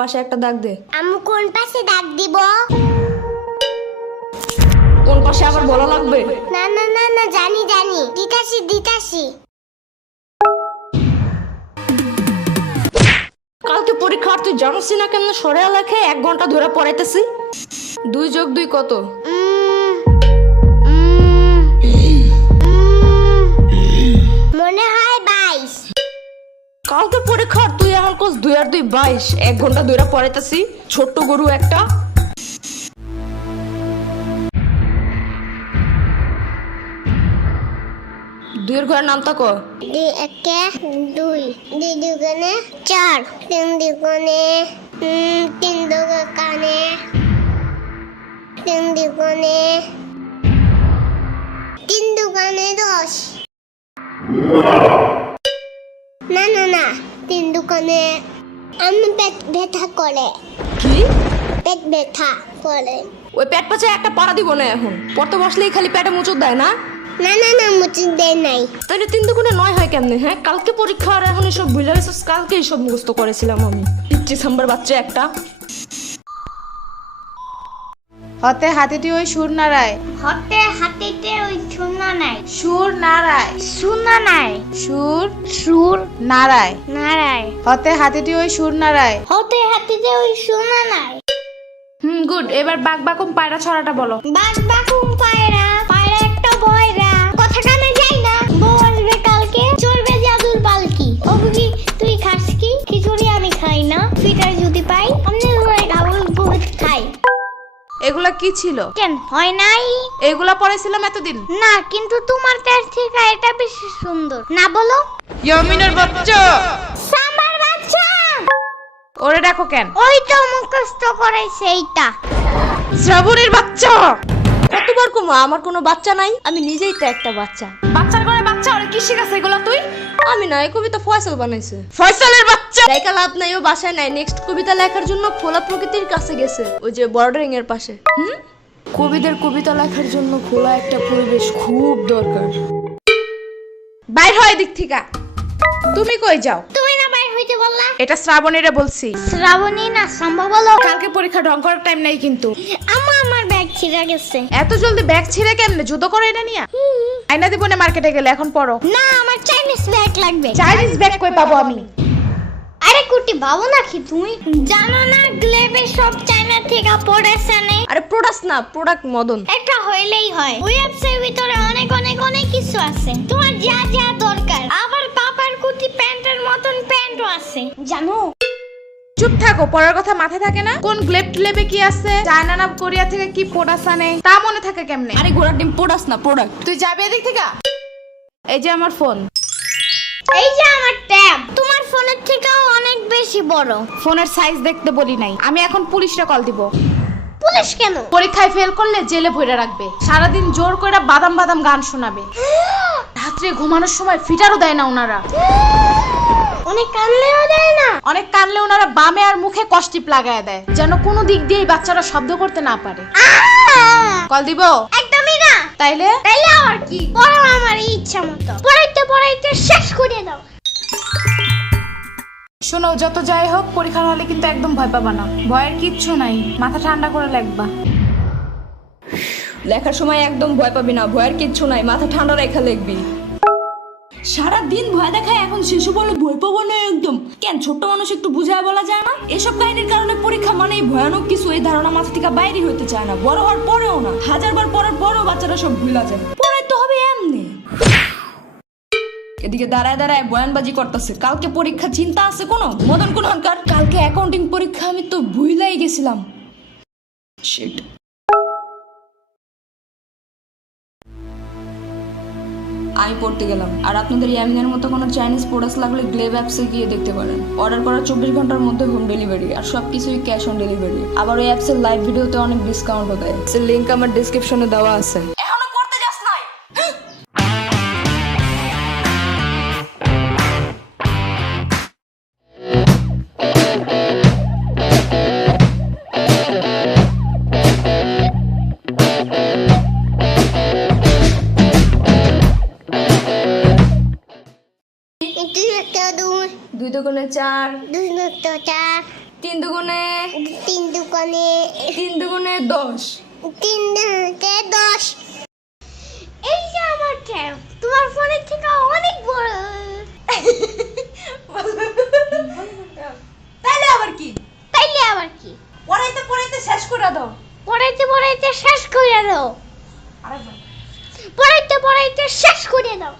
পাশে একটা দাগ দে। আমি কোন পাশে দাগ দিব? কোন পাশে আবার বলা লাগবে? না না না না, জানি জানি, দিতাছি। কালকে পরীক্ষা, তুই জানিস না কেমন সরে লেখে 1 ঘন্টা ধরে পড়াইতেছি। 2 + 2 কত? মনে হয় 22। কালকে পরীক্ষা, তুই এখন কোস 2 আর 2 22। 1 ঘন্টা ধরে পড়াইতেছি, ছোট্ট গরু একটা। দুইয়ের ঘরের নামটা ক? 2 1 2 2 দুগুণে 4 3 দুগুণে 3 দুগুণে 3 দুগুণে 3 দুগুণে 10। না না না, 3 দুগুণে আমি পেট ব্যথা করে। কি? পেট ব্যথা করে। ওই পেট পাচে একটা পাড়া দিব না এখন। পড়তে বসলেই খালি পেটে মুচুর দেয় না? না না না, মুচি দেয় নাই। তাহলে 3 দুগুণে 9 হয় কেমনে? হ্যাঁ, কালকে পরীক্ষা আর এখন এসব ভুলে গেছিস? কালকে এইসব মুখস্থ করেছিলাম আমি। পিচ্চি সাম্বার বাচ্চা একটা। হতে হাতিটি ওই সুর নাড়ায়। হতে হাতিতে ওই শূন্য নাই। সুর নাড়ায়। শূন্য নাই। সুর নাড়ায়। নারায়। হতে হাতিটি ওই সুর নাড়ায়। হতে হাতিতে ওই শূন্য নাই। গুড। এবার বাক বাকুম পায়রা ছড়াটা বলো। বাস বাকুম পায়রা, পায়রা একটা বয়রা, কথা কানে যাই না, বউ আসবে কালকে, চলবে জাদুর পালকি। ও বুঝি তুই খাস কি? খিচুড়ি আমি খাই না, ফিটার যদি পাই আমি ডাবল বহুত খাই। এগুলা কি ছিল? কেন হয় নাই? এগুলা পড়েছিলাম এতদিন। না, কিন্তু তোমার তার থেকে এটা বেশি সুন্দর। না বলো? ইয়ামিনের বাচ্চা। সাম্বার বাচ্চা। ওরে দেখো কেন? ওই তো মুখস্থ করাইছে এইটা। শ্রাবণীর বাচ্চা। কতবার কমা, আমার কোনো বাচ্চা নাই, আমি নিজেই তো একটা বাচ্চা। বাচ্চার ঘরে বাচ্চা, ওরে কি শিখাছে এগুলা তুই? আমি না, এই কবিতা ফয়সাল বানাইছে। ফয়সালের বাচ্চা। লেখা লাভ নাই, ও বাসায় নাই। নেক্সট কবিতা লেখার জন্য খোলা প্রকৃতির কাছে গেছে, ওই যে বর্ডারিং এর পাশে। কবিদের কবিতা লেখার জন্য খোলা একটা পরিবেশ খুব দরকার। বাইর হয় দিক থেকে। তুমি কই যাও? তুমি না বাইর হইতে বললা? এটা শ্রাবণীরে বলছি। শ্রাবণী না, সম্ভব বলো। কালকে পরীক্ষা ঢং করার টাইম নাই কিন্তু। আমার ব্যাগ ছিঁড়ে গেছে। এত জলদি ব্যাগ ছিঁড়ে কেমনে? জুতো করে এটা নিয়া আইনা দিব না মার্কেটে গেলে। এখন পড়ো। না, আমার চাইনিজ ব্যাগ লাগবে। চাইনিজ ব্যাগ কই পাবো আমি? আরে কুটি, ভাবো নাকি তুমি? জানো না গ্লেবে সব চায়না থেকে পড়েছে নে? আরে প্রোডাক্ট না, প্রোডাক্ট মদন। একটা হইলেই হয়। ওয়েবসাইটের ভিতরে অনেক অনেক অনেক কিছু আছে, তোমার যা যা দরকার। আবার পাপার কুটি প্যান্টের মতন প্যান্টও আছে, জানো? চুপ থাকো, পড়ার কথা মাথায় থাকে না? কোন গ্লেব টেলেবে কি আছে, চায়না না কোরিয়া থেকে কি প্রোডাক্ট আনে তা মনে থাকে কেমনে? আরে ঘোড়ার ডিম প্রোডাক্ট না, প্রোডাক্ট। তুই যাবে এদিক থেকে। এই যে আমার ফোন। এই যে আমার ট্যাব, তোমার ফোনের থেকেও অনেক বেশি বড়। ফোনের সাইজ দেখতে বলি নাই। আমি এখন পুলিশে কল দিব। পুলিশ কেন? পরীক্ষায় ফেল করলে জেলে ভরে রাখবে। সারাদিন জোর করে বাদাম বাদাম গান শোনাবে। রাত্রে ঘুমানোর সময় ফিটারও দেয় না ওনারা। অনেক কানলেও দেয় না? অনেক কানলে ওনারা বামে আর মুখে কষ্টিপ লাগায় দেয়, যেন কোনো দিক দিয়ে বাচ্চারা শব্দ করতে না পারে। কল দিব? একদমই না। তাইলে আর কি, পড়ো আমার ইচ্ছা মতো। পড়াইতে শেষ করে দাও। শোনো, যত যাই হোক পরীক্ষার হলে কিন্তু একদম ভয় পাবা না। ভয়ের কিচ্ছু নাই, মাথা ঠান্ডা করে লিখবা। লেখার সময় একদম ভয় পাবি না, ভয়ের কিচ্ছু নাই, মাথা ঠান্ডা রেখা লিখবি। সারাদিন ভয় দেখায়, এখন শিশু বলে ভয় পাবো না একদম। কেন, ছোট্ট মানুষ একটু বুঝায় বলা যায় না? এসব কাহিনীর কারণে পরীক্ষা মানেই ভয়ানক কিছু, এই ধারণা মাথা থেকে বাইরে হইতে চায় না। বড় হওয়ার পরেও না, 1000 বার পড়ার পরেও বাচ্চারা সব ভুলা যায়। পড়াই তো হবে এমনি। এদিকে দাঁড়ায় দাঁড়ায় বয়ানবাজি করতেছে। কালকে পরীক্ষা, চিন্তা আছে কোনো? মদন কোন হনকার, কালকে অ্যাকাউন্টিং পরীক্ষা, আমি তো ভুলাই গেছিলাম। শিট। আমি পড়তে গেলাম। আর আপনাদের ইয়ামিনের মতো কোনো চাইনিজ প্রোডাক্টস লাগলে গ্লেব অ্যাপসে গিয়ে দেখতে পারেন। অর্ডার করার 24 ঘন্টার মধ্যে হোম ডেলিভারি, আর সবকিছুই ক্যাশ অন ডেলিভারি। আবার ওই অ্যাপসের লাইভ ভিডিওতে অনেক ডিসকাউন্টও দেয়। এর লিংক আমার ডেসক্রিপশনে দেওয়া আছে। এখনো পড়তে যাস নাই? দুই একটা দুই, 2 দুগুণে 4, 2 একটা 4, 3 দুগুণে 3 দুগুণে 3 দুগুণে 10। 3 দুগুণে 10। এই যে আমার ট্যাব তোমার ফোনের থেকে অনেক বড়। তাইলে আবার কি? তাইলে আবার কি? পড়াইতে পড়াইতে শেষ করে দাও। পড়াইতে পড়াইতে শেষ করে দাও। আরেকবার। পড়াইতে পড়াইতে শেষ করে দাও।